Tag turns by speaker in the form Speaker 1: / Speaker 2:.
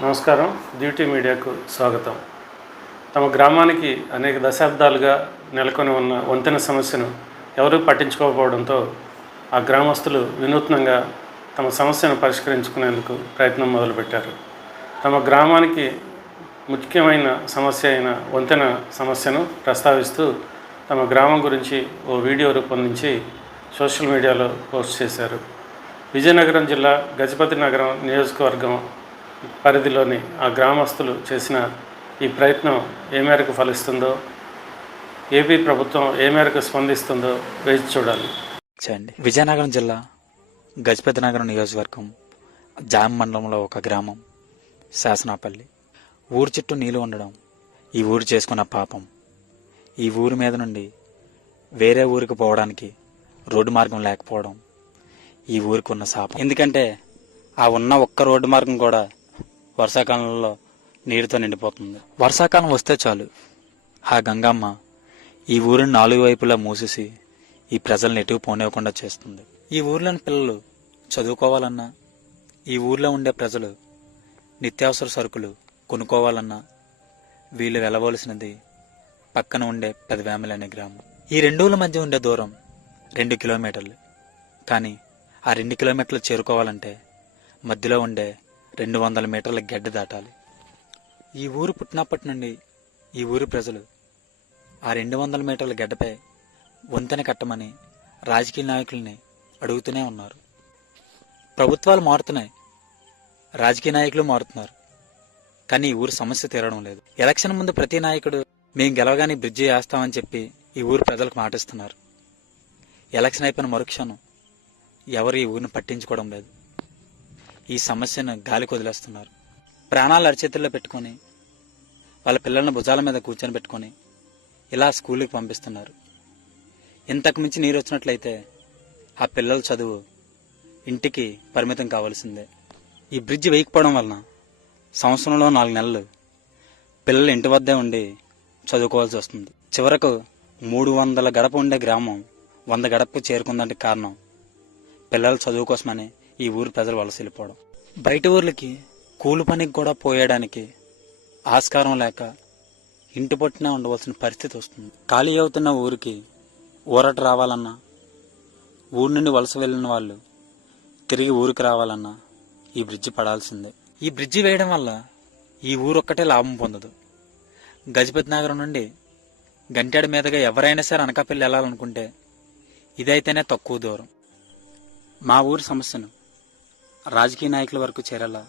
Speaker 1: నమస్కారం. డ్యూటీ మీడియాకు స్వాగతం. తమ గ్రామానికి అనేక దశాబ్దాలుగా నెలకొని ఉన్న వంతెన సమస్యను ఎవరూ పట్టించుకోకపోవడంతో ఆ గ్రామస్తులు వినూత్నంగా తమ సమస్యను పరిష్కరించుకునేందుకు ప్రయత్నం మొదలుపెట్టారు. తమ గ్రామానికి ముఖ్యమైన సమస్య అయిన వంతెన సమస్యను ప్రస్తావిస్తూ తమ గ్రామం గురించి ఓ వీడియో రూపొందించి సోషల్ మీడియాలో పోస్ట్ చేశారు. విజయనగరం జిల్లా గజపతి నగరం నియోజకవర్గం పరిధిలోని ఆ గ్రామస్తులు చేసిన ఈ ప్రయత్నం ఏ మేరకు ఫలిస్తుందో ఏపీ ప్రభుత్వం ఏ మేరకు స్పందిస్తుందో వేచి చూడాలి.
Speaker 2: చేయండి. విజయనగరం జిల్లా గజపతి నగరం నియోజకవర్గం జామ మండలంలో ఒక గ్రామం శాసనాపల్లి. ఊరు చుట్టూ నీళ్ళు ఉండడం ఈ ఊరు చేసుకున్న పాపం. ఈ ఊరి మీద నుండి వేరే ఊరికి పోవడానికి రోడ్డు మార్గం లేకపోవడం ఈ ఊరికి ఉన్న శాపం. ఎందుకంటే ఆ ఉన్న ఒక్క రోడ్డు మార్గం కూడా వర్షాకాలంలో నీరుతో నిండిపోతుంది. వర్షాకాలం వస్తే చాలు. ఆ గంగమ్మ ఈ ఊరిని నాలుగు వైపులా మూసేసి ఈ ప్రజల్ని ఎటు పోనివ్వకుండా చేస్తుంది. ఈ ఊర్లోని పిల్లలు చదువుకోవాలన్నా ఈ ఊర్లో ఉండే ప్రజలు నిత్యావసర సరుకులు కొనుక్కోవాలన్నా వీళ్ళు వెళ్ళవలసినది పక్కన ఉండే పెదవేమలి అనే గ్రామం. ఈ రెండు మధ్య ఉండే దూరం రెండు కిలోమీటర్లు. కానీ ఆ రెండు కిలోమీటర్లు చేరుకోవాలంటే మధ్యలో ఉండే రెండు వందల మీటర్ల గడ్డ దాటాలి. ఈ ఊరు పుట్టినప్పటి నుండి ఈ ఊరి ప్రజలు ఆ రెండు వందల మీటర్ల గడ్డపై వంతెన కట్టమని రాజకీయ నాయకుల్ని అడుగుతూనే ఉన్నారు. ప్రభుత్వాలు మారుతున్నాయి. రాజకీయ నాయకులు మారుతున్నారు. కానీ ఈ ఊరు సమస్య తీరడం లేదు. ఎలక్షన్ ముందు ప్రతి నాయకుడు మేము గెలవగానే బ్రిడ్జి వేస్తామని చెప్పి ఈ ఊరు ప్రజలకు మాటిస్తున్నారు. ఎలక్షన్ అయిపోయిన మరుక్షణం ఎవరు ఈ ఊరిని పట్టించుకోవడం లేదు. ఈ సమస్యను గాలికి వదిలేస్తున్నారు. ప్రాణాలు అరిచేతుల్లో పెట్టుకొని వాళ్ళ పిల్లలను భుజాల మీద కూర్చొని పెట్టుకొని ఇలా స్కూల్కి పంపిస్తున్నారు. ఇంతకు మించి నీరు వచ్చినట్లయితే ఆ పిల్లల చదువు ఇంటికి పరిమితం కావాల్సిందే. ఈ బ్రిడ్జ్ వేయకపోవడం వలన సంవత్సరంలో నాలుగు నెలలు పిల్లలు ఇంటి వద్దే ఉండి చదువుకోవాల్సి వస్తుంది. చివరకు మూడు వందల గడప ఉండే గ్రామం వంద గడపకు చేరుకుందంటే కారణం పిల్లల చదువు కోసమని ఈ ఊరు ప్రజలు వలస వెళ్ళిపోవడం. బయట ఊర్లకి కూలి పనికి కూడా పోయడానికి ఆస్కారం లేక ఇంటి పట్టునే ఉండవలసిన పరిస్థితి వస్తుంది. ఖాళీ అవుతున్న ఊరికి ఊరట రావాలన్నా ఊరి నుండి వలస వెళ్ళిన వాళ్ళు తిరిగి ఊరికి రావాలన్నా ఈ బ్రిడ్జి పడాల్సిందే. ఈ బ్రిడ్జి వేయడం వల్ల ఈ ఊరు ఒక్కటే లాభం పొందదు. గజపతి నగరం నుండి గంటెడ మీదుగా ఎవరైనా సరే అనకాపల్లి వెళ్ళాలనుకుంటే ఇదైతేనే తక్కువ దూరం. మా ఊరి సమస్యను రాజకీయ నాయకుల వరకు చేరాలా?